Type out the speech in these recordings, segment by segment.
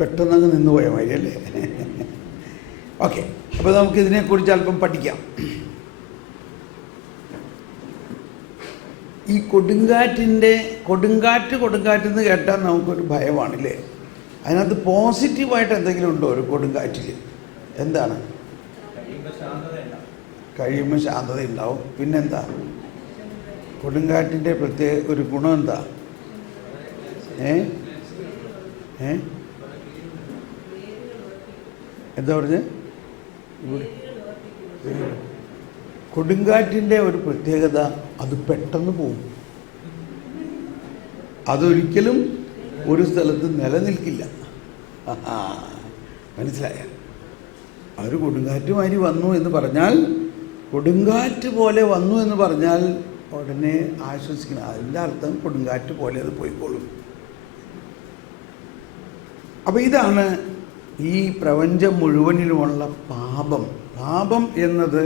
പെട്ടെന്നങ്ങ് നിന്നുപോയ മാതിരി അല്ലേ? ഓക്കെ, അപ്പോൾ നമുക്കിതിനെക്കുറിച്ച് അല്പം പഠിക്കാം. ഈ കൊടുങ്കാറ്റെന്ന് കേട്ടാൽ നമുക്കൊരു ഭയമാണല്ലേ? അതിനകത്ത് പോസിറ്റീവായിട്ട് എന്തെങ്കിലും ഉണ്ടോ ഒരു കൊടുങ്കാറ്റിൽ? എന്താണ്? കഴിയുമ്പോൾ ശാന്തത ഉണ്ടാവും. പിന്നെന്താ കൊടുങ്കാറ്റിൻ്റെ പ്രത്യേക ഒരു ഗുണം? എന്താ എന്താ പറഞ്ഞ്? കൊടുങ്കാറ്റിൻ്റെ ഒരു പ്രത്യേകത, അത് പെട്ടെന്ന് പോകും. അതൊരിക്കലും ഒരു സ്ഥലത്ത് നിലനിൽക്കില്ല. മനസ്സിലായ? ഒരു കൊടുങ്കാറ്റുമാതിരി വന്നു എന്ന് പറഞ്ഞാൽ, കൊടുങ്കാറ്റ് പോലെ വന്നു എന്ന് പറഞ്ഞാൽ ഉടനെ ആശ്വസിക്കണം. അതിൻ്റെ അർത്ഥം കൊടുങ്കാറ്റ് പോലെ അത് പോയിക്കോളും. അപ്പോൾ ഇതാണ് ഈ പ്രപഞ്ചം മുഴുവനിലുമുള്ള പാപം എന്നത്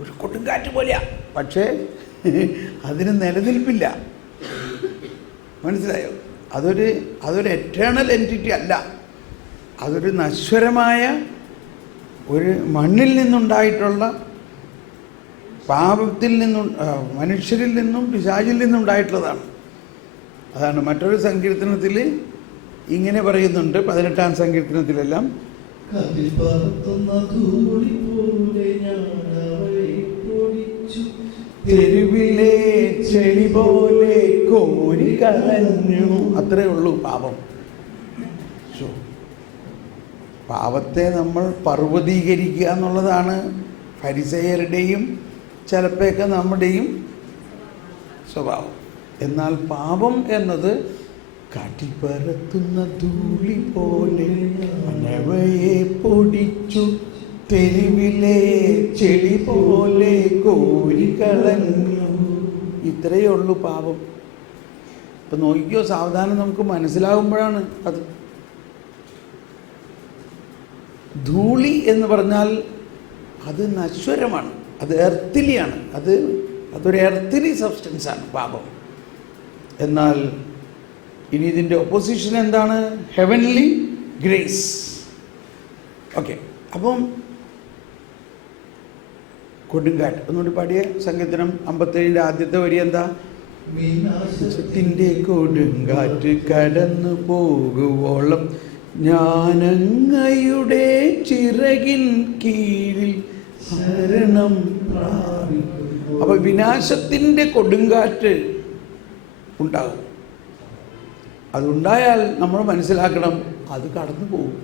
ഒരു കൊടുങ്കാറ്റ് പോലെയാണ്. പക്ഷേ അതിന് നിലനിൽപ്പില്ല. മനസ്സിലായോ? അതൊരു എറ്റേണൽ എൻറ്റിറ്റി അല്ല. അതൊരു നശ്വരമായ ഒരു മണ്ണിൽ നിന്നുണ്ടായിട്ടുള്ള, പാപത്തിൽ നിന്നും, മനുഷ്യരിൽ നിന്നും പിശാചിൽ നിന്നുണ്ടായിട്ടുള്ളതാണ്. അതാണ് മറ്റൊരു സങ്കീർത്തനത്തിൽ ഇങ്ങനെ പറയുന്നുണ്ട്, 18-ാം സങ്കീർത്തനത്തിലെല്ലാം, തെരുവിലെ ചെളി പോലെ കോരി കളഞ്ഞു. അത്രേ ഉള്ളൂ പാപം. പാപത്തെ നമ്മൾ പർവ്വതീകരിക്കുക എന്നുള്ളതാണ് ഫരിസേയരുടെയും ചിലപ്പോഴൊക്കെ നമ്മുടെയും സ്വഭാവം. എന്നാൽ പാപം എന്നത് കാട്ടിപ്പറത്തുന്ന ധൂളി പോലെ മനവയെ പൊടിച്ചു, തെരുവിലെ ചെളി പോലെ കോരിക്കളഞ്ഞു. ഇത്രയേ ഉള്ളൂ പാപം. ഇപ്പം നോക്കിയോ, സാവധാനം നമുക്ക് മനസ്സിലാകുമ്പോഴാണ് അത്. ധൂളി എന്ന് പറഞ്ഞാൽ അത് നശ്വരമാണ്, അത് എർത്തിലിയാണ്, അതൊരു എർത്തിലി സബ്സ്റ്റൻസാണ് പാപം. എന്നാൽ ഇനി ഇതിൻ്റെ ഒപ്പോസിഷൻ എന്താണ്? Heavenly grace. ഓക്കെ, അപ്പം കൊടുങ്കാറ്റ് ഒന്നുകൂടി പാടിയ സങ്കീർത്തനം 57 ആദ്യത്തെ വരി എന്താ? വിനാശത്തിൻ്റെ കൊടുങ്കാറ്റ് കടന്നു പോകുവോളം ഞാനങ്ങയുടെ ചിറകിൻ കീഴിൽ ശരണം പ്രാപിക്കും. അപ്പൊ വിനാശത്തിൻ്റെ കൊടുങ്കാറ്റ് ഉണ്ടാകും. അതുണ്ടായാൽ നമ്മൾ മനസ്സിലാക്കണം, അത് കടന്നു പോകും.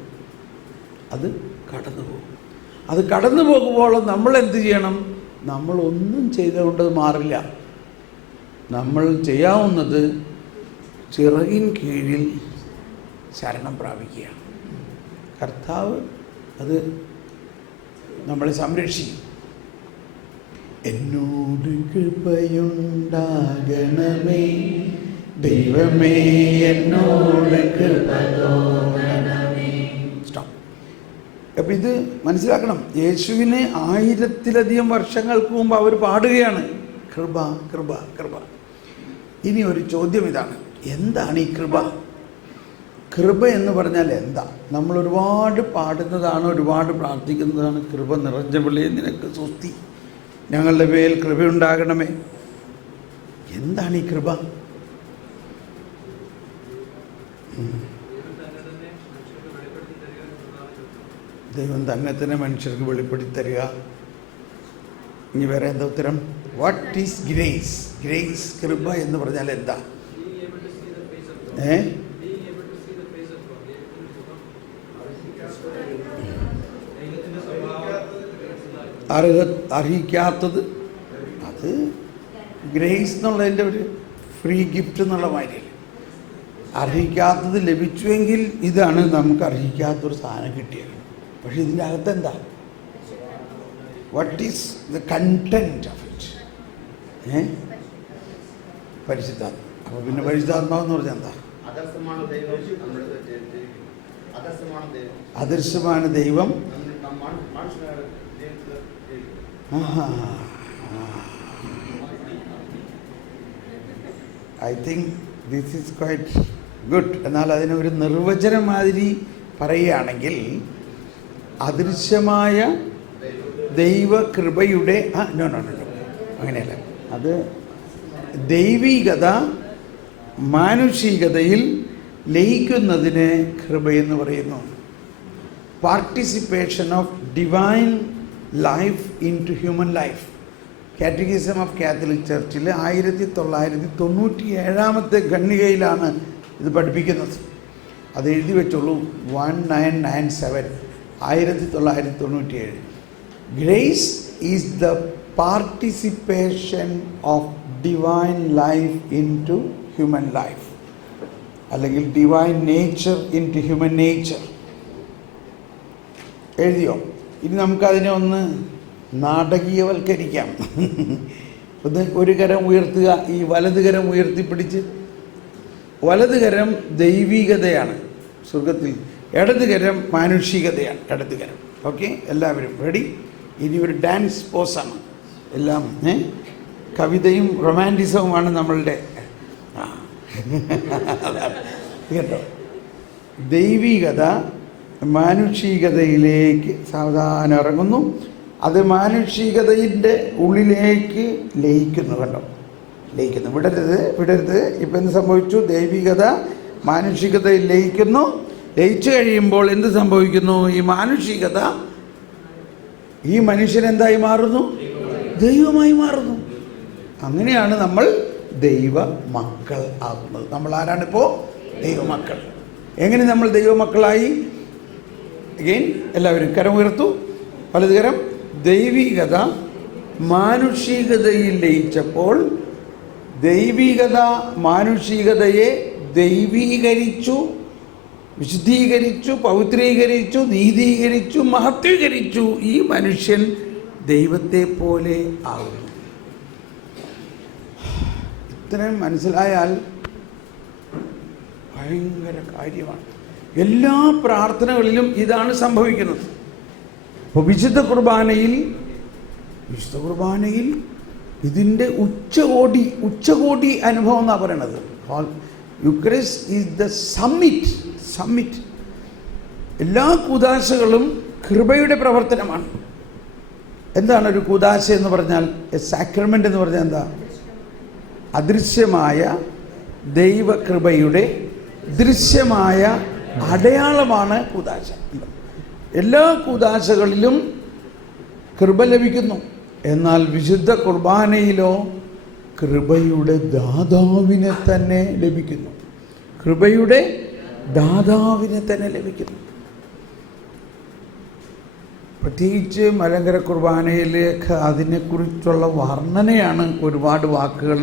അത് കടന്നു പോകുമ്പോൾ നമ്മൾ എന്ത് ചെയ്യണം? നമ്മളൊന്നും ചെയ്തുകൊണ്ട് മാറില്ല. നമ്മൾ ചെയ്യാവുന്നത് ചിറകിൻ കീഴിൽ ശരണം പ്രാപിക്കുക. കർത്താവ് അത് നമ്മളെ സംരക്ഷിക്കും. എന്നോട് കൃപയുണ്ടാകണമേ ദൈവമേ, എന്നോട് കൃപ തോന്നണമേ. സ്റ്റോപ്പ്. അപ്പം ഇത് മനസ്സിലാക്കണം. യേശുവിനെ 1000-ലധികം വർഷങ്ങൾക്ക് മുമ്പ് അവർ പാടുകയാണ്, കൃപ കൃപ കൃപ. ഇനി ഒരു ചോദ്യം ഇതാണ്, എന്താണ് ഈ കൃപ? കൃപ എന്ന് പറഞ്ഞാൽ എന്താ? നമ്മൾ ഒരുപാട് പാടുന്നതാണ്, ഒരുപാട് പ്രാർത്ഥിക്കുന്നതാണ്. കൃപ നിറഞ്ഞവളേ നിനക്ക് സ്തുതി, ഞങ്ങളുടെ മേൽ കൃപയുണ്ടാകണമേ. എന്താണ് ഈ കൃപ? ദൈവം തന്നെ മനുഷ്യർക്ക് വെളിപ്പെടുത്തി തരിക. ഇനി വേറെ എന്താ ഉത്തരം? What is grace? ഗ്രേസ്, കൃപ എന്ന് പറഞ്ഞാൽ എന്താ? അർഹിക്കാത്തത്, അത് ഗ്രേസ് എന്നുള്ളതിൻ്റെ ഒരു ഫ്രീ ഗിഫ്റ്റ് എന്നുള്ള മാതിരി. അർഹിക്കാത്തത് ലഭിച്ചുവെങ്കിൽ ഇതാണ് നമുക്ക് അർഹിക്കാത്തൊരു സാധനം കിട്ടിയത്. പക്ഷെ ഇതിൻ്റെ അകത്തെന്താ? What is the content of it? പരിശുദ്ധാത്മ. അപ്പോൾ പിന്നെ പരിശുദ്ധാത്മാവെന്ന് പറഞ്ഞാൽ എന്താ? അദൃശ്യമാണ് ദൈവം. I think this is quite good. എന്നാൽ അതിനൊരു നിർവചനം മാതിരി പറയുകയാണെങ്കിൽ അദൃശ്യമായ ദൈവകൃപയുടെ നോ അങ്ങനെയല്ല, അത് ദൈവികത മാനുഷികതയിൽ ലയിക്കുന്നതിന് കൃപയെന്ന് പറയുന്നു. Participation of divine life into human life. Catechism of Catholic ചർച്ചിൽ 1997 ഖണ്ഡികയിലാണ് ഇത് പഠിപ്പിക്കുന്നത്. അത് എഴുതി വെച്ചോളൂ, 1997, 1997. Grace is the participation of divine life into human life, അല്ലെങ്കിൽ divine nature into human nature. എഴുതിയോ? ഇനി നമുക്കതിനെ ഒന്ന് നാടകീയവൽക്കരിക്കാം. ഒന്ന് ഒരു കരം ഉയർത്തുക, ഈ വലത് കരം ഉയർത്തിപ്പിടിച്ച്. വലത് കരം ദൈവികതയാണ് സ്വർഗത്തിൽ, ഇടത് കരം മാനുഷികതയാണ്. ഇടത് കരം. ഓക്കെ, എല്ലാവരും റെഡി? ഇനി ഒരു ഡാൻസ് പോസാണ്. എല്ലാം കവിതയും റൊമാൻറ്റിസവുമാണ് നമ്മളുടെ. കേട്ടോ? ദൈവികത മാനുഷികതയിലേക്ക് സാവധാനം ഇറങ്ങുന്നു. അത് മാനുഷികതയുടെ ഉള്ളിലേക്ക് ലയിക്കുന്നു. കണ്ടോ? ലയിക്കുന്നു. വിടരുത്. ഇപ്പം എന്ത് സംഭവിച്ചു? ദൈവികത മാനുഷികതയിൽ ലയിക്കുന്നു. ലയിച്ചു കഴിയുമ്പോൾ എന്ത് സംഭവിക്കുന്നു? ഈ മാനുഷികത ഈ മനുഷ്യൻ എന്തായി മാറുന്നു? ദൈവമായി മാറുന്നു. അങ്ങനെയാണ് നമ്മൾ ദൈവ മക്കൾ ആകുന്നത്. നമ്മൾ ആരാണിപ്പോൾ? ദൈവമക്കൾ. എങ്ങനെ നമ്മൾ ദൈവമക്കളായി? അഗെയിൻ എല്ലാവരും കരം ഉയർത്തു. വലത് കരം. ദൈവികത മാനുഷികതയിൽ ലയിച്ചപ്പോൾ ദൈവികത മാനുഷികതയെ ദൈവീകരിച്ചു, വിശുദ്ധീകരിച്ചു, പവിത്രീകരിച്ചു, നീതീകരിച്ചു, മഹത്വീകരിച്ചു. ഈ മനുഷ്യൻ ദൈവത്തെ പോലെ ആകുന്നു. ഇത്രയും മനസ്സിലായാൽ ഭയങ്കര കാര്യമാണ്. എല്ലാ പ്രാർത്ഥനകളിലും ഇതാണ് സംഭവിക്കുന്നത്. അപ്പോൾ വിശുദ്ധ കുർബാനയിൽ ഇതിൻ്റെ ഉച്ചകോടി അനുഭവം എന്നാണ് പറയണത്. Eucharist is the summit. എല്ലാ കൂദാശകളും കൃപയുടെ പ്രവർത്തനമാണ്. എന്താണ് ഒരു കൂദാശ എന്ന് പറഞ്ഞാൽ? എ സാക്രമെൻ്റ് എന്ന് പറഞ്ഞാൽ എന്താ? അദൃശ്യമായ ദൈവകൃപയുടെ ദൃശ്യമായ അടയാളമാണ് കൂദാശ. എല്ലാ കൂദാശകളിലും കൃപ ലഭിക്കുന്നു. എന്നാൽ വിശുദ്ധ കുർബാനയിലോ കൃപയുടെ ദാതാവിനെ തന്നെ ലഭിക്കുന്നു. കൃപയുടെ ദാതാവിനെ തന്നെ ലഭിക്കുന്നു. പ്രത്യേകിച്ച് മലങ്കര കുർബാനയിലേക്ക് അതിനെക്കുറിച്ചുള്ള വർണ്ണനയാണ്. ഒരുപാട് വാക്കുകൾ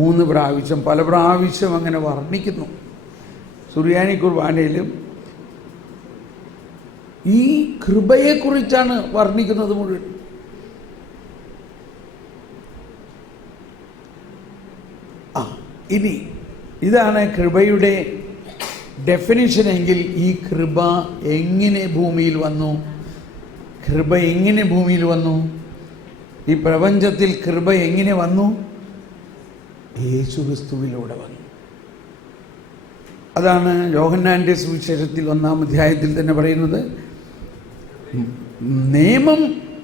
3 പ്രാവശ്യം പല പ്രാവശ്യം അങ്ങനെ വർണ്ണിക്കുന്നു. സുറിയാനി കുർബാനയിലും ഈ കൃപയെക്കുറിച്ചാണ് വർണ്ണിക്കുന്നത് മുഴുവൻ. ഇനി ഇതാണ് കൃപയുടെ ഡെഫിനിഷൻ എങ്കിൽ ഈ കൃപ എങ്ങനെ ഭൂമിയിൽ വന്നു? കൃപ എങ്ങനെ ഭൂമിയിൽ വന്നു? ഈ പ്രപഞ്ചത്തിൽ കൃപ എങ്ങനെ വന്നു? യേശുക്രിസ്തുവിലൂടെ വന്നു. അതാണ് യോഹന്നാൻ്റെ സുവിശേഷത്തിൽ 1-ാം അധ്യായത്തിൽ തന്നെ പറയുന്നത്. നിയമം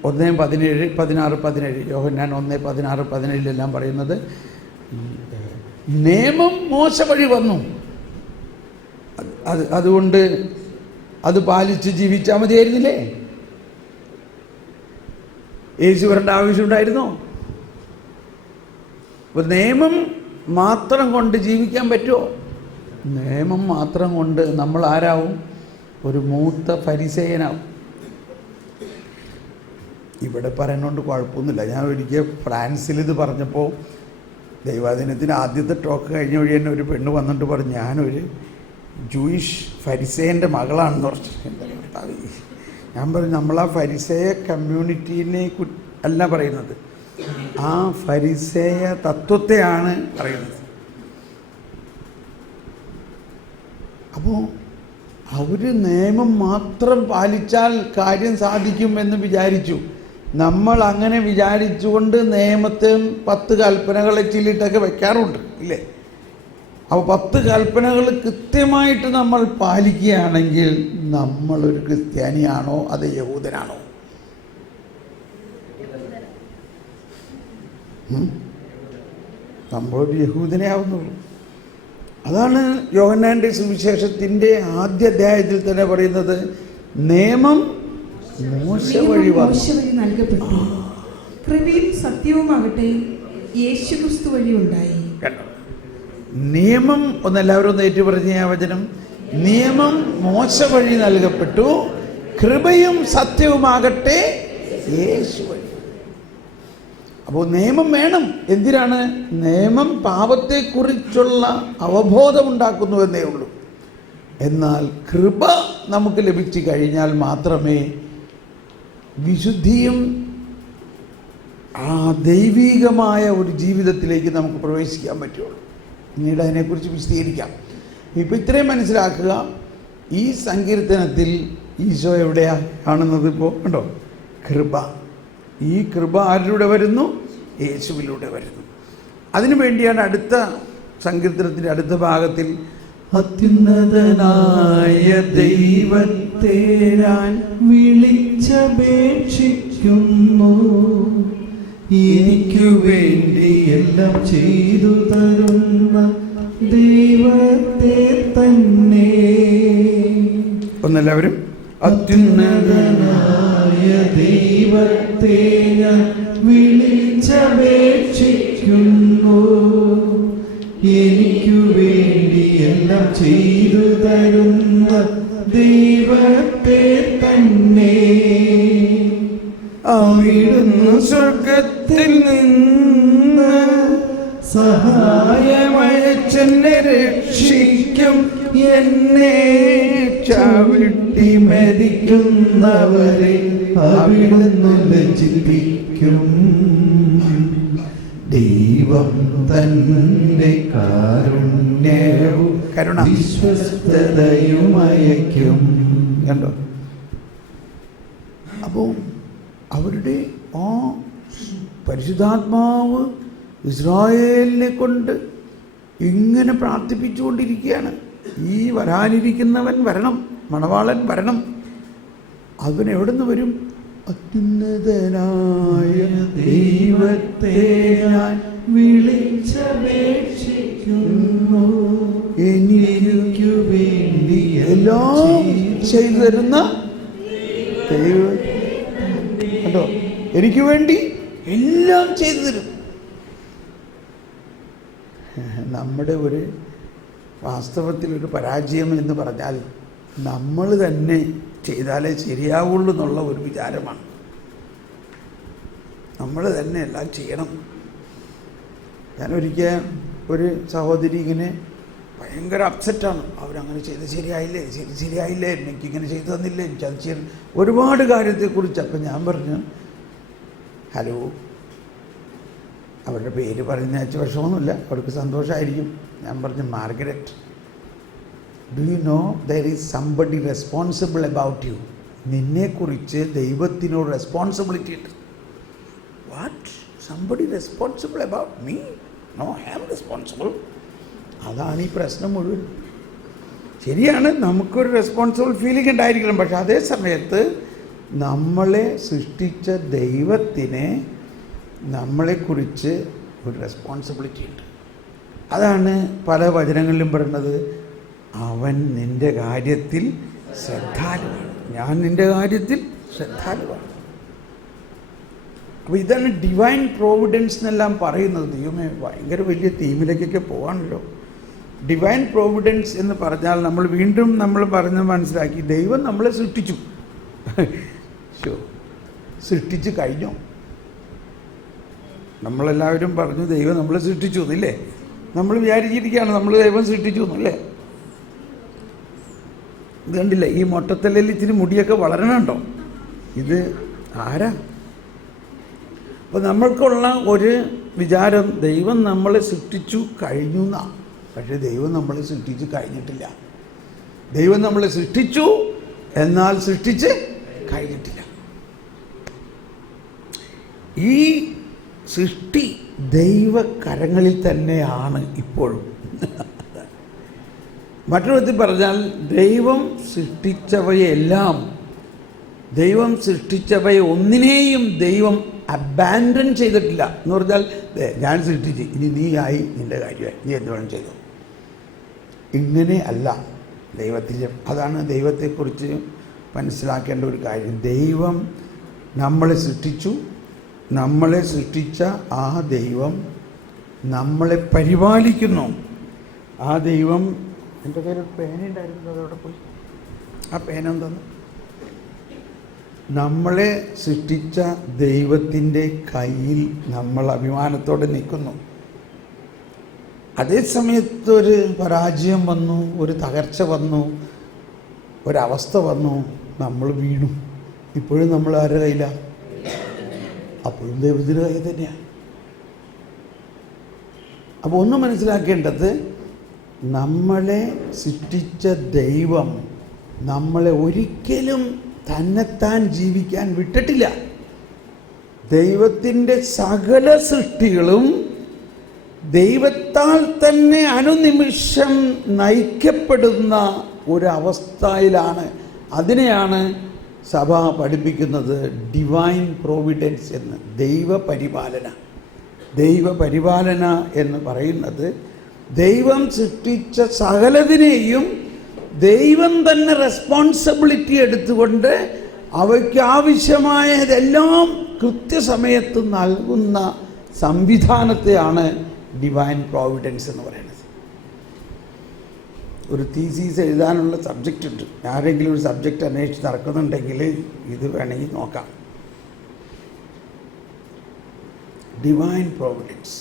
1:17, 16, 17, യോഹന്നാൻ 1:16, 17 പറയുന്നത് നിയമം മോശ വഴി വന്നു. അതുകൊണ്ട് അത് പാലിച്ച് ജീവിച്ചാൽ മതിയായിരുന്നില്ലേ? യേശു വരേണ്ട ആവശ്യമുണ്ടായിരുന്നോ? അപ്പോൾ നിയമം മാത്രം കൊണ്ട് ജീവിക്കാൻ പറ്റുമോ? നിയമം മാത്രം കൊണ്ട് നമ്മൾ ആരാവും? ഒരു മൂത്ത ഫരിസേയനാവും. ഇവിടെ പറയുന്നതുകൊണ്ട് കുഴപ്പമൊന്നുമില്ല. ഞാൻ ഒരിക്കൽ ഫ്രാൻസിൽ ഇത് പറഞ്ഞപ്പോൾ ദൈവാദിനത്തിന് ആദ്യത്തെ ടോക്ക് കഴിഞ്ഞ വഴി തന്നെ ഒരു പെണ്ണ് വന്നിട്ട് പറഞ്ഞു, ഞാനൊരു ജൂയിഷ് ഫരിസേയൻ്റെ മകളാണെന്ന് പറഞ്ഞു. ഞാൻ പറഞ്ഞു, നമ്മളാ ഫരിസേയ കമ്മ്യൂണിറ്റീനെ അല്ല പറയുന്നത്, ആ ഫരിസേയ തത്വത്തെയാണ് പറയുന്നത്. അപ്പോൾ അവർ നിയമം മാത്രം പാലിച്ചാൽ കാര്യം സാധിക്കുമെന്ന് വിചാരിച്ചു. നമ്മൾ അങ്ങനെ വിചാരിച്ചുകൊണ്ട് നിയമത്തെ 10 കൽപ്പനകളെ ചില്ലിട്ടൊക്കെ വെക്കാറുണ്ട്, ഇല്ലേ? അപ്പോൾ 10 കൽപ്പനകൾ കൃത്യമായിട്ട് നമ്മൾ പാലിക്കുകയാണെങ്കിൽ നമ്മളൊരു ക്രിസ്ത്യാനിയാണോ അതോ യഹൂദനാണോ? നമ്മളൊരു യഹൂദനെ ആവുന്നുള്ളൂ. അതാണ് യോഹന്നാൻ്റെ സുവിശേഷത്തിൻ്റെ ആദ്യ അധ്യായത്തിൽ തന്നെ പറയുന്നത്, നിയമം മോശ വഴി നൽകപ്പെട്ടു, കൃപയും സത്യവുമാകട്ടെ യേശുക്രിസ്തു വഴി ഉണ്ടായി. നിയമം ഒന്നെല്ലാവരും ഒന്ന് ഏറ്റു പറഞ്ഞ ആ വചനം. നിയമം മോശ വഴി നൽകപ്പെട്ടു, കൃപയും സത്യവുമാകട്ടെ യേശു വഴി. അപ്പോൾ നിയമം വേണം. എന്തിനാണ്? നിയമം പാപത്തെക്കുറിച്ചുള്ള അവബോധമുണ്ടാക്കുന്നു എന്നേ ഉള്ളൂ. എന്നാൽ കൃപ നമുക്ക് ലഭിച്ചു കഴിഞ്ഞാൽ മാത്രമേ വിശുദ്ധിയും ആ ദൈവീകമായ ഒരു ജീവിതത്തിലേക്ക് നമുക്ക് പ്രവേശിക്കാൻ പറ്റുള്ളൂ. പിന്നീട് അതിനെക്കുറിച്ച് വിശദീകരിക്കാം. ഇപ്പോൾ ഇത്രയും മനസ്സിലാക്കുക. ഈ സങ്കീർത്തനത്തിൽ ഈശോ എവിടെയാണ് കാണുന്നത്? ഇപ്പോൾ കണ്ടോ, കൃപ. ഈ കൃപ ആരിലൂടെ വരുന്നു? യേശുവിലൂടെ വരുന്നു. അതിനു വേണ്ടിയാണ് അടുത്ത സങ്കീർത്തനത്തിൻ്റെ അടുത്ത ഭാഗത്തിൽ അത്യുന്നതനായ ദൈവത്തെ ഞാൻ വിളിച്ചപേക്ഷിക്കുന്നു, എനിക്കു വേണ്ടി എല്ലാം ചെയ്തു തരുന്ന ദൈവത്തെ തന്നെ. ഒന്നെല്ലാവരും. അത്യുന്നതനായ ദൈവത്തെ ഞാൻ വിളിച്ചപേക്ഷിക്കുന്നു, എനിക്കു വേണ്ടി എല്ലാം ചെയ്തു തരുന്ന ദൈവത്തെ തന്നെ. അവിടുന്ന് സ്വർഗത്തിൽ നിന്ന് സഹായമയച്ചെന്നെ രക്ഷിക്കും. എന്നെ ചവിട്ടി മരിക്കുന്നവരെ അവിടുന്ന് ലജ്ജിപ്പിക്കും. ദൈവം തന്റെ കാരുണ്യവും കരുണ വിശ്വസ്തതയും അയക്കും. കണ്ടോ? അപ്പോൾ അവരുടെ ആ പരിശുദ്ധാത്മാവ് ഇസ്രായേലിനെ കൊണ്ട് ഇങ്ങനെ പ്രാർത്ഥിപ്പിച്ചുകൊണ്ടിരിക്കുകയാണ്. ഈ വരാനിരിക്കുന്നവൻ വരണം, മണവാളൻ വരണം. അവൻ എവിടെ നിന്ന് വരും? അത്യുന്നതനായ ദൈവത്തെ ഞാൻ വിളിച്ചപേക്ഷിക്കുന്നു, എനിക്കു വേണ്ടി എല്ലാം ചെയ്തു തരുന്ന ദൈവം. കണ്ടോ? എനിക്ക് വേണ്ടി എല്ലാം ചെയ്തു തരും. നമ്മുടെ ഒരു വാസ്തവത്തിലൊരു പരാജയം എന്ന് പറഞ്ഞാൽ നമ്മൾ തന്നെ ചെയ്താലേ ശരിയാവുള്ളൂ എന്നുള്ള ഒരു വിചാരമാണ്. നമ്മൾ തന്നെ എല്ലാം ചെയ്യണം. ഞാനൊരിക്കൽ ഒരു സഹോദരി ഇങ്ങനെ ഭയങ്കര അപ്സെറ്റാണ്. അവരങ്ങനെ ചെയ്ത് ശരിയായില്ലേ, എനിക്കിങ്ങനെ ചെയ്തു തന്നില്ലേ, എനിക്കത് ചെയ്യണം, ഒരുപാട് കാര്യത്തെക്കുറിച്ച്. അപ്പം ഞാൻ പറഞ്ഞു, ഹലോ, അവരുടെ പേര് പറയുന്ന വെച്ച വിഷമൊന്നുമില്ല, അവർക്ക് സന്തോഷമായിരിക്കും. ഞാൻ പറഞ്ഞു, Margaret, do you know there is somebody responsible about you? നിന്നെക്കുറിച്ച് ദൈവത്തിനോട് റെസ്പോൺസിബിലിറ്റി ഉണ്ട്. What? Somebody responsible about me? No, I am responsible. അതാണ് ഈ പ്രശ്നം മുഴുവൻ. ശരിയാണ്, നമുക്കൊരു റെസ്പോൺസിബിൾ ഫീലിംഗ് ഉണ്ടായിരിക്കണം. പക്ഷെ അതേ സമയത്ത് നമ്മളെ സൃഷ്ടിച്ച ദൈവത്തിന് നമ്മളെക്കുറിച്ച് ഒരു റെസ്പോൺസിബിലിറ്റി ഉണ്ട്. അതാണ് പല വചനങ്ങളിലും പറയുന്നത്, അവൻ നിൻ്റെ കാര്യത്തിൽ ശ്രദ്ധാലുവാണ്, ഞാൻ നിൻ്റെ കാര്യത്തിൽ ശ്രദ്ധാലുവാണ്. അപ്പോൾ ഇതാണ് ഡിവൈൻ പ്രോവിഡൻസ് എന്നെല്ലാം പറയുന്നത്. ദൈവമേ, ഭയങ്കര വലിയ തീമിലേക്കൊക്കെ പോകാണല്ലോ. ഡിവൈൻ പ്രോവിഡൻസ് എന്ന് പറഞ്ഞാൽ നമ്മൾ വീണ്ടും പറഞ്ഞ് മനസ്സിലാക്കി, ദൈവം നമ്മളെ സൃഷ്ടിച്ചു. സൃഷ്ടിച്ച് കഴിഞ്ഞു. നമ്മളെല്ലാവരും പറഞ്ഞു ദൈവം നമ്മളെ സൃഷ്ടിച്ചു എന്നില്ലേ? നമ്മൾ വിചാരിച്ചിരിക്കുകയാണ് നമ്മൾ ദൈവം സൃഷ്ടിച്ചു എന്നല്ലേ? ഇത് കണ്ടില്ല, ഈ മൊട്ടത്തലയിൽ ഇത്തിരി മുടിയൊക്കെ വളരണുണ്ടോ? ഇത് ആരാ? അപ്പോൾ നമ്മൾക്കുള്ള ഒരു വിചാരം ദൈവം നമ്മളെ സൃഷ്ടിച്ചു കഴിഞ്ഞു എന്നാണ്. പക്ഷേ ദൈവം നമ്മളെ സൃഷ്ടിച്ച് കഴിഞ്ഞിട്ടില്ല. ദൈവം നമ്മളെ സൃഷ്ടിച്ചു, എന്നാൽ സൃഷ്ടിച്ച് കഴിഞ്ഞിട്ടില്ല. ഈ സൃഷ്ടി ദൈവകരങ്ങളിൽ തന്നെയാണ് ഇപ്പോഴും. മറ്റൊരു വിധത്തിൽ പറഞ്ഞാൽ, ദൈവം സൃഷ്ടിച്ചവയെ ഒന്നിനെയും ദൈവം അബാൻഡൻ ചെയ്തിട്ടില്ല. എന്ന് പറഞ്ഞാൽ, ഞാൻ സൃഷ്ടിച്ച്, ഇനി നീ ആയി, നിൻ്റെ കാര്യമായി, നീ എന്ത് വേണം ചെയ്തു. ഇങ്ങനെ അല്ല ദൈവത്തിൻ്റെ. അതാണ് ദൈവത്തെക്കുറിച്ച് മനസ്സിലാക്കേണ്ട ഒരു കാര്യം. ദൈവം നമ്മളെ സൃഷ്ടിച്ചു. നമ്മളെ സൃഷ്ടിച്ച ആ ദൈവം നമ്മളെ പരിപാലിക്കുന്നു. ആ ദൈവം, എൻ്റെ കയ്യിൽ ഒരു പേനയുണ്ടായിരുന്നു, അതവിടെ പോയി. ആ പേന എന്താണ്? നമ്മളെ സൃഷ്ടിച്ച ദൈവത്തിൻ്റെ കയ്യിൽ നമ്മൾ അഭിമാനത്തോടെ നിൽക്കുന്നു. അതേ സമയത്ത് ഒരു പരാജയം വന്നു, ഒരു തകർച്ച വന്നു, ഒരവസ്ഥ വന്നു, നമ്മൾ വീണു. ഇപ്പോഴും നമ്മൾ ആരുടെ കയ്യിലാണ്? അപ്പോഴും ദൈവത്തിൻ്റെ കയ്യിൽ തന്നെയാണ്. അപ്പോൾ ഒന്ന് മനസ്സിലാക്കേണ്ടത്, നമ്മളെ സൃഷ്ടിച്ച ദൈവം നമ്മളെ ഒരിക്കലും തന്നെത്താൻ ജീവിക്കാൻ വിട്ടിട്ടില്ല. ദൈവത്തിൻ്റെ സകല സൃഷ്ടികളും ദൈവത്താൽ തന്നെ അനുനിമിഷം നയിക്കപ്പെടുന്ന ഒരവസ്ഥയിലാണ്. അതിനെയാണ് സഭ പഠിപ്പിക്കുന്നത് ഡിവൈൻ പ്രോവിഡൻസ് എന്ന്. ദൈവപരിപാലന എന്ന് പറയുന്നത് ദൈവം സൃഷ്ടിച്ച സകലതിനെയും ദൈവം തന്നെ റെസ്പോൺസിബിലിറ്റി എടുത്തുകൊണ്ട് അവയ്ക്ക് ആവശ്യമായതെല്ലാം കൃത്യസമയത്ത് നൽകുന്ന സംവിധാനത്തെയാണ് ഡിവൈൻ പ്രോവിഡൻസ് എന്ന് പറയുന്നത്. ഒരു തീസീസ് എഴുതാനുള്ള സബ്ജക്റ്റ് ഉണ്ട്. ആരെങ്കിലും ഒരു സബ്ജക്റ്റ് അന്വേഷിച്ച് നടക്കുന്നുണ്ടെങ്കിൽ ഇത് വേണമെങ്കിൽ നോക്കാം. Divine Providence.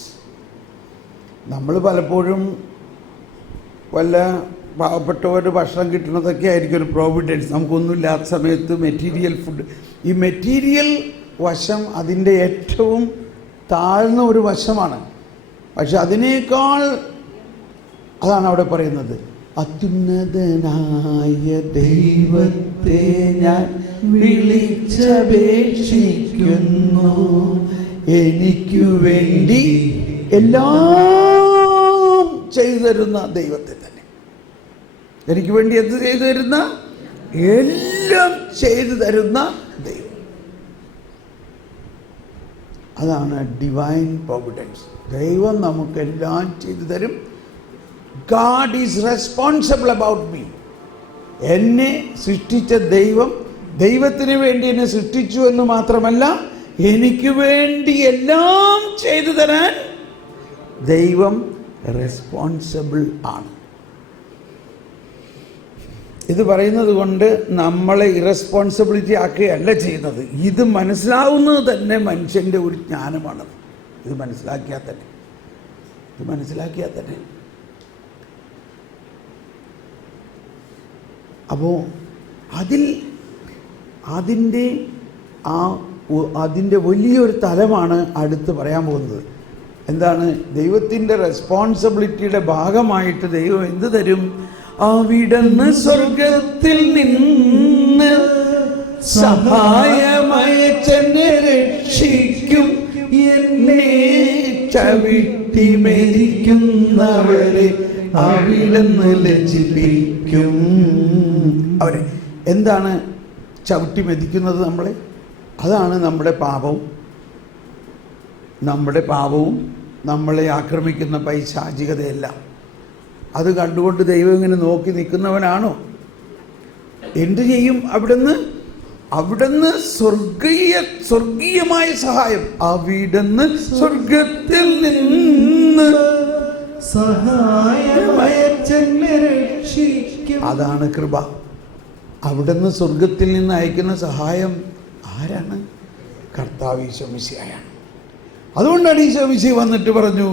നമ്മൾ പലപ്പോഴും വല്ല പാവപ്പെട്ടവരുടെ ഭക്ഷണം കിട്ടുന്നതൊക്കെ ആയിരിക്കും ഒരു പ്രോവിഡൻസ്. നമുക്കൊന്നുമില്ലാത്ത സമയത്ത് മെറ്റീരിയൽ ഫുഡ്. ഈ മെറ്റീരിയൽ വശം അതിൻ്റെ ഏറ്റവും താഴ്ന്ന ഒരു വശമാണ്. പക്ഷെ അതിനേക്കാൾ, അതാണ് അവിടെ പറയുന്നത്, അത്യുന്നതനായ ദൈവത്തെ ഞാൻ വിളിച്ചപേക്ഷിക്കുന്നു, എനിക്കു വേണ്ടി എല്ലാം ചെയ്തു തരുന്ന ദൈവത്തെ തന്നെ. എനിക്ക് വേണ്ടി എന്ത് ചെയ്തു തരുന്ന? എല്ലാം ചെയ്തു തരുന്ന ദൈവം. അതാണ് ഡിവൈൻ പ്രോവിഡൻസ്. ദൈവം നമുക്കെല്ലാം ചെയ്തു തരും. God is responsible about me. എന്നെ സൃഷ്ടിച്ച ദൈവം, ദൈവത്തിന് വേണ്ടി എന്നെ സൃഷ്ടിച്ചു എന്ന് മാത്രമല്ല, എനിക്ക് വേണ്ടി എല്ലാം ചെയ്തു തരാൻ ദൈവം റെസ്പോൺസിബിൾ ആണ്. ഇത് പറയുന്നത് കൊണ്ട് നമ്മളെ ഇറസ്പോൺസിബിലിറ്റി ആക്കുകയല്ല ചെയ്യുന്നത്. ഇത് മനസ്സിലാവുന്നത് തന്നെ മനുഷ്യൻ്റെ ഒരു ജ്ഞാനമാണത്. ഇത് മനസ്സിലാക്കിയാൽ തന്നെ അപ്പോൾ അതിൻ്റെ വലിയൊരു തലമാണ് അടുത്ത് പറയാൻ പോകുന്നത്. എന്താണ്? ദൈവത്തിൻ്റെ റെസ്പോൺസിബിലിറ്റിയുടെ ഭാഗമായിട്ട് ദൈവം എന്ത് തരും? അവിടുന്ന് സ്വർഗത്തിൽ നിന്ന് സഹായമയച്ചെന്നെ രക്ഷിക്കും, എന്നെ ചവിട്ടി മെതിക്കുന്നവരെ അവിടുന്ന് ലജ്ജിപ്പിക്കും. അവരെ എന്താണ് ചവിട്ടി മെതിക്കുന്നത്? നമ്മളെ. അതാണ് നമ്മുടെ പാപവും നമ്മളെ ആക്രമിക്കുന്ന പൈശാചികതയെല്ലാം. അത് കണ്ടുകൊണ്ട് ദൈവം ഇങ്ങനെ നോക്കി നിൽക്കുന്നവനാണോ? എന്തു ചെയ്യും? അവിടുന്ന് സ്വർഗീയമായ സഹായം. അവിടുന്ന് സ്വർഗത്തിൽ നിന്ന് സഹായമയച്ചെന്നെ രക്ഷിക്കും. അതാണ് കൃപ. അവിടുന്ന് സ്വർഗത്തിൽ നിന്ന് അയക്കുന്ന സഹായം ആരാണ്? കർത്താവ് ഈശോ മിശിഹായാണ്. അതുകൊണ്ടാണ് ഈശോ മിശിഹ വന്നിട്ട് പറഞ്ഞു,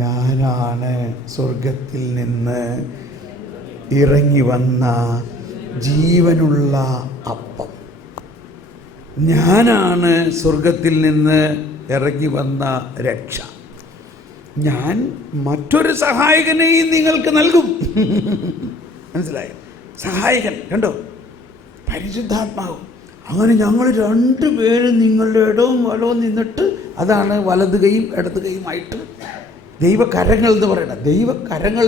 ഞാനാണ് സ്വർഗത്തിൽ നിന്ന് ഇറങ്ങി വന്ന ജീവനുള്ള അപ്പം. ഞാനാണ് സ്വർഗത്തിൽ നിന്ന് ഇറങ്ങി വന്ന രക്ഷ. ഞാൻ മറ്റൊരു സഹായകനെയും നിങ്ങൾക്ക് നൽകും. മനസ്സിലായോ? സഹായകൻ കണ്ടോ? പരിശുദ്ധാത്മാവ്. അങ്ങനെ ഞങ്ങൾ രണ്ടുപേരും നിങ്ങളുടെ ഇടവും വലവും നിന്നിട്ട്, അതാണ് വലത് കൈയും ഇടത് കൈയുമായിട്ട് ദൈവകരങ്ങൾ എന്ന് പറയുന്നത്. ദൈവകരങ്ങൾ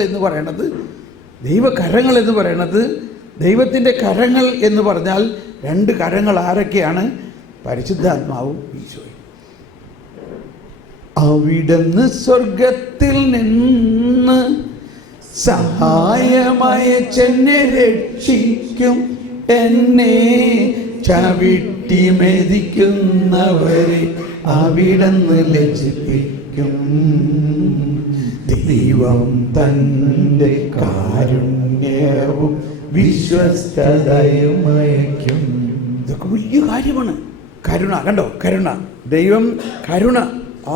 എന്ന് പറയുന്നത് ദൈവത്തിൻ്റെ കരങ്ങൾ എന്ന് പറഞ്ഞാൽ രണ്ട് കരങ്ങൾ ആരൊക്കെയാണ്? പരിശുദ്ധാത്മാവും ഈശോയും. അവിടുന്ന് സ്വർഗത്തിൽ നിന്ന് സഹായമയച്ചെന്നെ രക്ഷിക്കും, എന്നെ ചവിട്ടി മെതിക്കുന്നവരെ അവിടുന്ന് ലജ്ജിപ്പിക്കും. ദൈവം തൻ്റെ കാരുണ്യവും വിശ്വസ്തതയും അയക്കും. ഇതൊക്കെ വലിയ കാര്യമാണ്. കരുണ കണ്ടോ? ദൈവം കരുണ.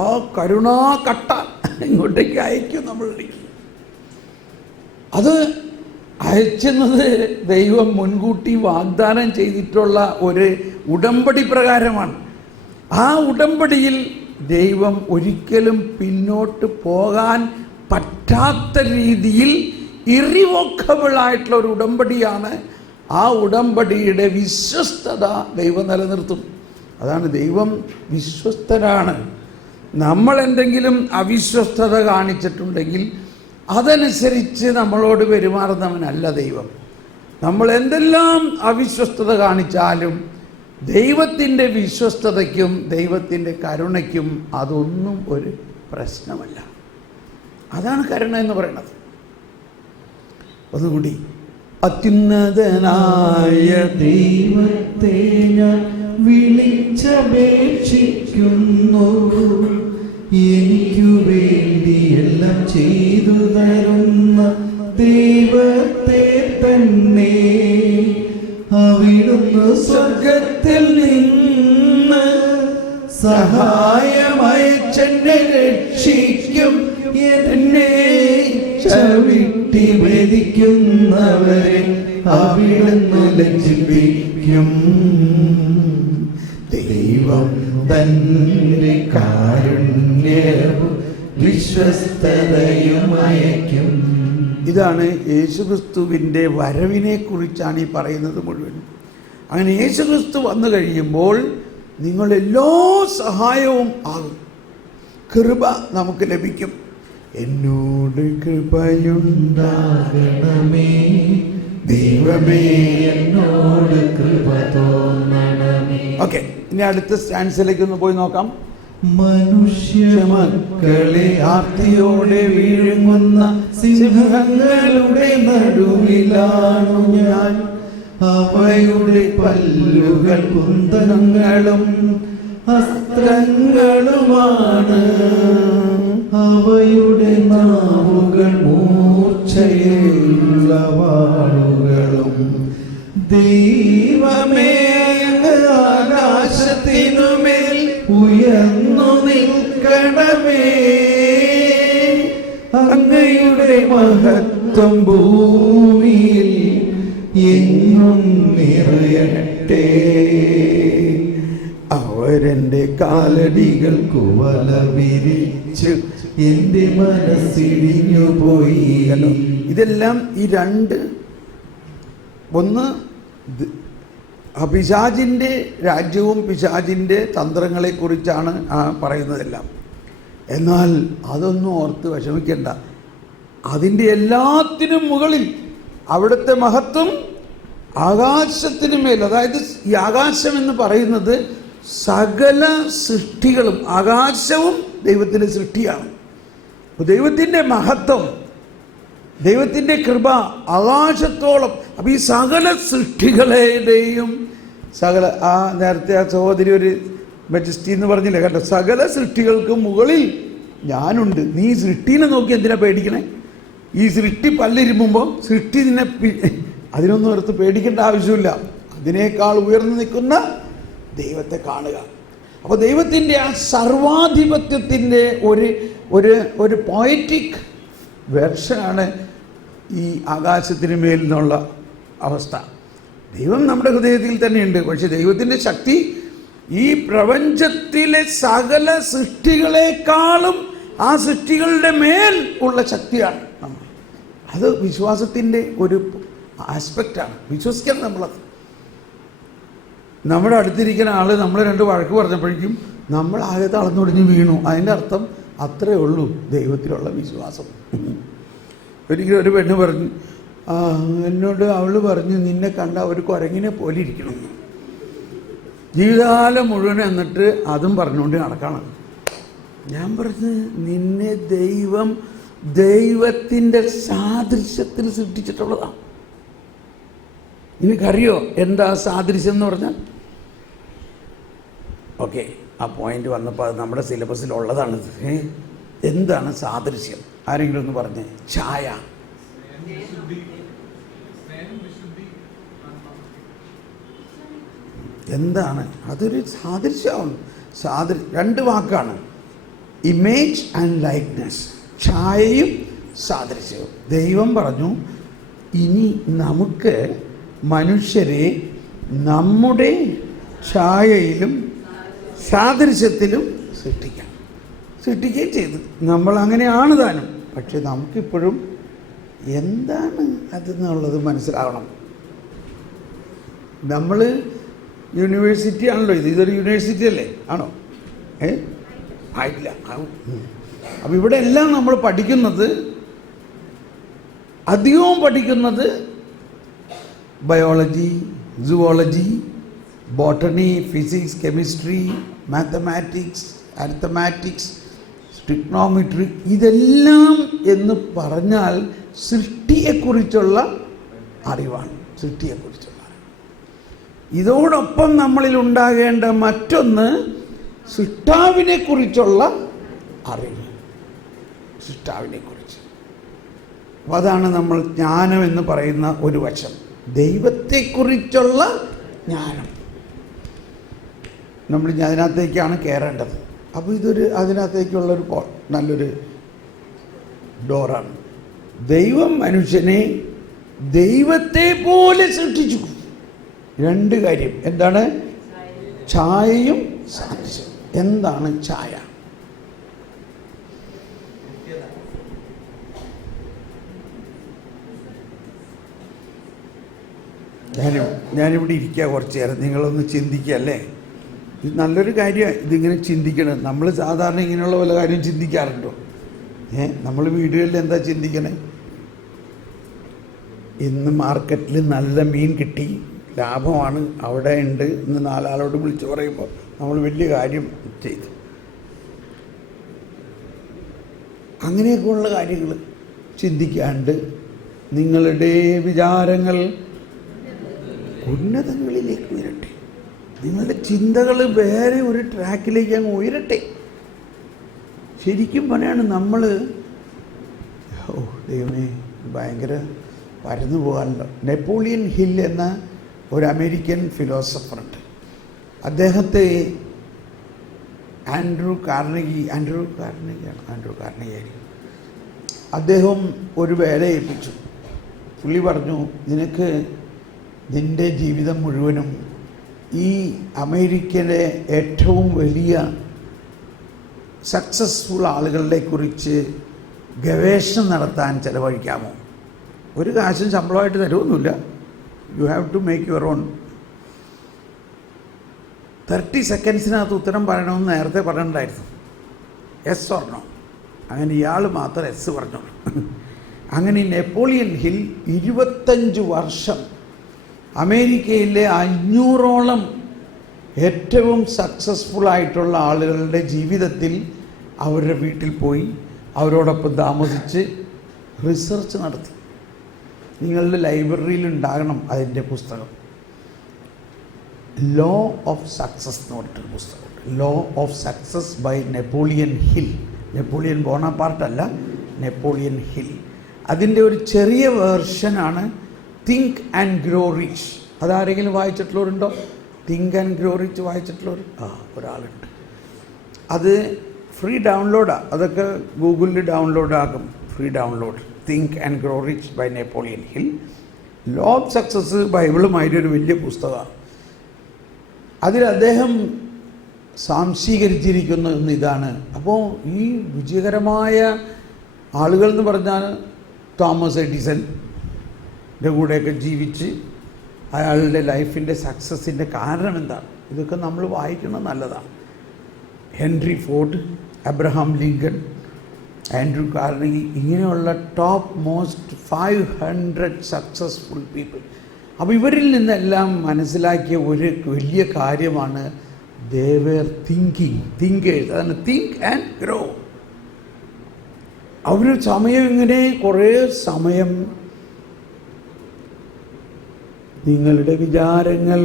ആ കരുണാകട്ട ഇങ്ങോട്ടേക്ക് അയക്കും. നമ്മളിലേക്ക് അത് അയച്ചുന്നത് ദൈവം മുൻകൂട്ടി വാഗ്ദാനം ചെയ്തിട്ടുള്ള ഒരു ഉടമ്പടി പ്രകാരമാണ്. ആ ഉടമ്പടിയിൽ ദൈവം ഒരിക്കലും പിന്നോട്ട് പോകാൻ പറ്റാത്ത രീതിയിൽ ഇറിവോക്കബിളായിട്ടുള്ള ഒരു ഉടമ്പടിയാണ്. ആ ഉടമ്പടിയുടെ വിശ്വസ്തത ദൈവം നിലനിർത്തും. അതാണ്, ദൈവം വിശ്വസ്തനാണ്. നമ്മൾ എന്തെങ്കിലും അവിശ്വസ്തത കാണിച്ചിട്ടുണ്ടെങ്കിൽ അതനുസരിച്ച് നമ്മളോട് പെരുമാറുന്നവനല്ല ദൈവം. നമ്മൾ എന്തെല്ലാം അവിശ്വസ്തത കാണിച്ചാലും ദൈവത്തിൻ്റെ വിശ്വസ്തതയ്ക്കും ദൈവത്തിൻ്റെ കരുണയ്ക്കും അതൊന്നും ഒരു പ്രശ്നമല്ല. അതാണ് കരുണ എന്ന് പറയുന്നത്. ഒന്നുകൂടി, അത്യുന്നതനായ ദൈവത്തെ ഞാൻ വിളിച്ചപേക്ഷിക്കുന്നു. എനിക്കു വേണ്ടി എല്ലാം ചെയ്തു തരുന്ന ദൈവത്തെ തന്നെ. അവിടുന്ന് സ്വർഗത്തിൽ നിന്ന് സഹായമയച്ചെന്നെ രക്ഷിക്കും. എന്നെ ചവിട്ടി മെതിക്കുന്നവരെ അവിടുന്ന് ലജ്ജിപ്പിക്കും. ദൈവം തന്റെ കാരുണ്യവും വിശ്വസ്തതയും അയക്കും. ഇതാണ് യേശുക്രിസ്തുവിൻ്റെ വരവിനെ കുറിച്ചാണ് ഈ പറയുന്നത് മുഴുവൻ. അങ്ങനെ യേശുക്രിസ്തു വന്നു കഴിയുമ്പോൾ നിങ്ങൾ എല്ലാ സഹായവും ആകും, കൃപ നമുക്ക് ലഭിക്കും. എന്നോട് കൃപയുണ്ടാകണമേ ദൈവമേ, എന്നോട് കൃപ തോന്നണമേ. ഓക്കെ, ഇനി അടുത്ത സ്റ്റാൻസിലേക്ക് ഒന്ന് പോയി നോക്കാം. മനുഷ്യമക്കളെ ആർത്തിയോടെ വിഴുങ്ങുന്ന സിംഹങ്ങളുടെ നടുവിലാണു ഞാൻ. അവയുടെ പല്ലുകൾ കുന്തങ്ങളും അസ്ത്രങ്ങളുമാണ്. അവയുടെ നാവുകൾ മൂർച്ചയുള്ള വാളുകളും. ദൈവമേ, ആകാശത്തിനുമേൽ ഉയർന്നു നിൽക്കണമേ. അങ്ങയുടെ മഹത്വം ഭൂമിയിൽ എങ്ങും നിറയട്ടെ. അവരെൻ്റെ കാലടികൾക്കു വല വിരിച്ചു എൻ്റെ മനസ്സിടിഞ്ഞു പോയി. ഇതെല്ലാം ഈ രണ്ട്, ഒന്ന് പിശാചിൻ്റെ രാജ്യവും പിശാചിൻ്റെ തന്ത്രങ്ങളെക്കുറിച്ചാണ് പറയുന്നതെല്ലാം. എന്നാൽ അതൊന്നും ഓർത്ത് വിഷമിക്കേണ്ട. അതിൻ്റെ എല്ലാത്തിനും മുകളിൽ അവിടുത്തെ മഹത്വം ആകാശത്തിന് മേൽ, അതായത് ഈ ആകാശം എന്ന് പറയുന്നത് സകല സൃഷ്ടികളും, ആകാശവും ദൈവത്തിൻ്റെ സൃഷ്ടിയാണ്. അപ്പോൾ ദൈവത്തിൻ്റെ മഹത്വം, ദൈവത്തിൻ്റെ കൃപ ആകാശത്തോളം. അപ്പോൾ ഈ സകല സൃഷ്ടികളെയും നേരത്തെ ആ സഹോദരി ഒരു മജസ്റ്റി എന്ന് പറഞ്ഞില്ലേ കേട്ടോ, സകല സൃഷ്ടികൾക്ക് മുകളിൽ ഞാനുണ്ട്. നീ സൃഷ്ടിനെ നോക്കി എന്തിനാ പേടിക്കണേ? ഈ സൃഷ്ടി പല്ലിരുമ്പുമ്പോൾ സൃഷ്ടി നിന്നെ അതിനൊന്നും ഓർത്ത് പേടിക്കേണ്ട ആവശ്യമില്ല. അതിനേക്കാൾ ഉയർന്നു നിൽക്കുന്ന ദൈവത്തെ കാണുക. അപ്പോൾ ദൈവത്തിൻ്റെ ആ സർവാധിപത്യത്തിൻ്റെ ഒരു പോയറ്റിക് വേർഷനാണ് ഈ ആകാശത്തിന് മേൽ നിന്നുള്ള അവസ്ഥ. ദൈവം നമ്മുടെ ഹൃദയത്തിൽ തന്നെയുണ്ട്. പക്ഷെ ദൈവത്തിൻ്റെ ശക്തി ഈ പ്രപഞ്ചത്തിലെ സകല സൃഷ്ടികളെക്കാളും ആ സൃഷ്ടികളുടെ മേൽ ഉള്ള ശക്തിയാണ് നമ്മൾ. അത് വിശ്വാസത്തിൻ്റെ ഒരു ആസ്പെക്റ്റാണ്. വിശ്വസിക്കണം നമ്മളത്. നമ്മുടെ അടുത്തിരിക്കുന്ന ആൾ നമ്മൾ രണ്ട് വഴക്ക് പറഞ്ഞപ്പോഴേക്കും നമ്മൾ ആകെ തളർന്നൊടിഞ്ഞ് വീണു. അതിൻ്റെ അർത്ഥം അത്രയേ ഉള്ളൂ ദൈവത്തിലുള്ള വിശ്വാസം. ഒരിക്കലും ഒരു പെണ്ണ് പറഞ്ഞു, എന്നോട് അവൾ പറഞ്ഞു, നിന്നെ കണ്ട ഒരു കുരങ്ങിനെ പോലെ ഇരിക്കണം. ജീവിതകാലം മുഴുവൻ എന്നിട്ട് അതും പറഞ്ഞുകൊണ്ട് നടക്കണം. ഞാൻ പറഞ്ഞു, നിന്നെ ദൈവം ദൈവത്തിൻ്റെ സാദൃശ്യത്തിൽ സൃഷ്ടിച്ചിട്ടുള്ളതാണ്. നിനക്കറിയോ എന്താ സാദൃശ്യം എന്ന് പറഞ്ഞാൽ? ഓക്കെ, ആ പോയിന്റ് വന്നപ്പോൾ അത് നമ്മുടെ സിലബസിലുള്ളതാണിത്. എന്താണ് സാദൃശ്യം? ആരെങ്കിലും ഒന്ന് പറഞ്ഞേ. ഛായ. എന്താണ് അതൊരു സാദൃശ്യമാണ്? രണ്ട് വാക്കാണ്, ഇമേജ് ആൻഡ് ലൈക്ക്നെസ്. ഛായയും സാദൃശ്യവും. ദൈവം പറഞ്ഞു, ഇനി നമുക്ക് മനുഷ്യരെ നമ്മുടെ ഛായയിലും സാദൃശ്യത്തിലും സൃഷ്ടിക്കുകയും ചെയ്തു. നമ്മൾ അങ്ങനെയാണ് താനും. പക്ഷെ നമുക്കിപ്പോഴും എന്താണ് അതെന്നുള്ളത് മനസ്സിലാവണം. നമ്മൾ യൂണിവേഴ്സിറ്റി ആണല്ലോ ഇതൊരു യൂണിവേഴ്സിറ്റി അല്ലേ? ആണോ? ആയിട്ടില്ല. അപ്പോൾ ഇവിടെ എല്ലാം നമ്മൾ പഠിക്കുന്നത്, അധികവും പഠിക്കുന്നത് biology, zoology, botany, physics, chemistry, mathematics, arithmetics, trigonometry. ഇതെല്ലാം എന്ന് പറഞ്ഞാൽ സൃഷ്ടിയെക്കുറിച്ചുള്ള അറിവാണ്, സൃഷ്ടിയെക്കുറിച്ചുള്ള അറിവ്. ഇതോടൊപ്പം നമ്മളിൽ ഉണ്ടാകേണ്ട മറ്റൊന്ന് സൃഷ്ടാവിനെ കുറിച്ചുള്ള അറിവ്. സൃഷ്ടാവിനെ കുറിച്ച്. അപ്പോൾ അതാണ് നമ്മൾ ജ്ഞാനം എന്ന് പറയുന്ന ഒരു വശം, ദൈവത്തെക്കുറിച്ചുള്ള ജ്ഞാനം. നമ്മൾ ഇനി അതിനകത്തേക്കാണ് കയറേണ്ടത്. അപ്പോൾ അതിനകത്തേക്കുള്ളൊരു നല്ലൊരു ഡോറാണ്. ദൈവം മനുഷ്യനെ ദൈവത്തെ പോലെ സൃഷ്ടിച്ചു. രണ്ട് കാര്യം. എന്താണ്? ഛായയും സാദൃശ്യം. എന്താണ് ഛായ? ഞാനിവിടെ ഇരിക്കുക കുറച്ച് നേരം, നിങ്ങളൊന്ന് ചിന്തിക്കുക. അല്ലേ, ഇത് നല്ലൊരു കാര്യമാണ്. ഇതിങ്ങനെ ചിന്തിക്കണം. നമ്മൾ സാധാരണ ഇങ്ങനെയുള്ള പല കാര്യം ചിന്തിക്കാറുണ്ടോ? നമ്മൾ വീടുകളിൽ എന്താ ചിന്തിക്കണേ? ഇന്ന് മാർക്കറ്റിൽ നല്ല മീൻ കിട്ടി, ലാഭമാണ്, അവിടെ ഉണ്ട് എന്ന് നാലാളോട് വിളിച്ച് പറയുമ്പോൾ നമ്മൾ വലിയ കാര്യം ചെയ്തു. അങ്ങനെയൊക്കെയുള്ള കാര്യങ്ങൾ ചിന്തിക്കാണ്ട് നിങ്ങളുടെ വിചാരങ്ങൾ ഉന്നതങ്ങളിലേക്ക് ഉയരട്ടെ. നിങ്ങളുടെ ചിന്തകൾ വേറെ ഒരു ട്രാക്കിലേക്ക് അങ്ങ് ഉയരട്ടെ. ശരിക്കും പറയാണ് നമ്മൾ ദൈവമേ ഭയങ്കര പരന്നു പോകാനുണ്ട്. നെപ്പോളിയൻ ഹിൽ എന്ന ഒരു അമേരിക്കൻ ഫിലോസഫറുണ്ട്. അദ്ദേഹത്തെ ആൻഡ്രൂ കാർണഗി അദ്ദേഹം ഒരു വേല ഏൽപ്പിച്ചു. പുള്ളി പറഞ്ഞു, നിനക്ക് നിൻ്റെ ജീവിതം മുഴുവനും ഈ അമേരിക്കയിലെ ഏറ്റവും വലിയ സക്സസ്ഫുൾ ആളുകളെ കുറിച്ച് ഗവേഷണം നടത്താൻ ചിലവഴിക്കാമോ? ഒരു കാശും ശമ്പളമായിട്ട് തരുമൊന്നുമില്ല. You have to make your own. 30 സെക്കൻഡ്സിനകത്ത് ഉത്തരം പറയണമെന്ന് നേരത്തെ പറഞ്ഞിട്ടുണ്ടായിരുന്നു. Yes or no. അങ്ങനെ ഇയാൾ മാത്രം എസ് പറഞ്ഞു. അങ്ങനെ നെപ്പോളിയൻ ഹിൽ 25 വർഷം അമേരിക്കയിലെ 500ഓളം ഏറ്റവും സക്സസ്ഫുൾ ആയിട്ടുള്ള ആളുകളുടെ ജീവിതത്തിൽ അവരുടെ വീട്ടിൽ പോയി അവരോടൊപ്പം താമസിച്ച് റിസർച്ച് നടത്തി. നിങ്ങളുടെ ലൈബ്രറിയിൽ ഉണ്ടാകണം അതിൻ്റെ പുസ്തകം. ലോ ഓഫ് സക്സസ് എന്ന് പറഞ്ഞിട്ടൊരു പുസ്തകമുണ്ട്. Law of success by Napoleon Hill. Napoleon ബോണപ്പാർട്ടല്ല, നെപ്പോളിയൻ ഹിൽ. അതിൻ്റെ ഒരു ചെറിയ വേർഷനാണ് തിങ്ക് ആൻഡ് ഗ്രോ റിച്ച്. അതാരെങ്കിലും വായിച്ചിട്ടുള്ളവരുണ്ടോ? തിങ്ക് ആൻഡ് ഗ്രോ റിച്ച് വായിച്ചിട്ടുള്ളവർ? ഒരാളുണ്ട്. അത് ഫ്രീ ഡൗൺലോഡാണ്. അതൊക്കെ ഗൂഗിളിൽ ഡൗൺലോഡാകും. Free download. Think and grow rich by Napoleon Hill. Law of success ബൈബിളുമായിട്ട് ഒരു വലിയ പുസ്തകമാണ്. അതിൽ അദ്ദേഹം സാംശീകരിച്ചിരിക്കുന്ന ഒന്ന് ഇതാണ്. അപ്പോൾ ഈ വിജയകരമായ ആളുകൾ എന്ന് പറഞ്ഞാൽ തോമസ് എഡിസൻ്റെ കൂടെയൊക്കെ ജീവിച്ച് അയാളുടെ ലൈഫിൻ്റെ സക്സസിൻ്റെ കാരണം എന്താണ്? ഇതൊക്കെ നമ്മൾ വായിക്കുന്നത് നല്ലതാണ്. Henry Ford, Abraham Lincoln, Andrew Carnegie, ഇങ്ങനെയുള്ള ടോപ്പ് മോസ്റ്റ് 500 സക്സസ്ഫുൾ പീപ്പിൾ. അപ്പോൾ ഇവരിൽ നിന്നെല്ലാം മനസ്സിലാക്കിയ ഒരു വലിയ കാര്യമാണ് they were thinkers. അതാണ് തിങ്ക് ആൻഡ് ഗ്രോ. അവർ സമയം ഇങ്ങനെ കുറേ സമയം നിങ്ങളുടെ വിചാരങ്ങൾ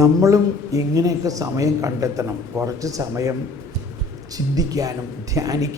നമ്മളും ഇങ്ങനെയൊക്കെ സമയം കണ്ടെത്തണം. കുറച്ച് സമയം ചിന്തിക്കാനും ധ്യാനിക്കാനും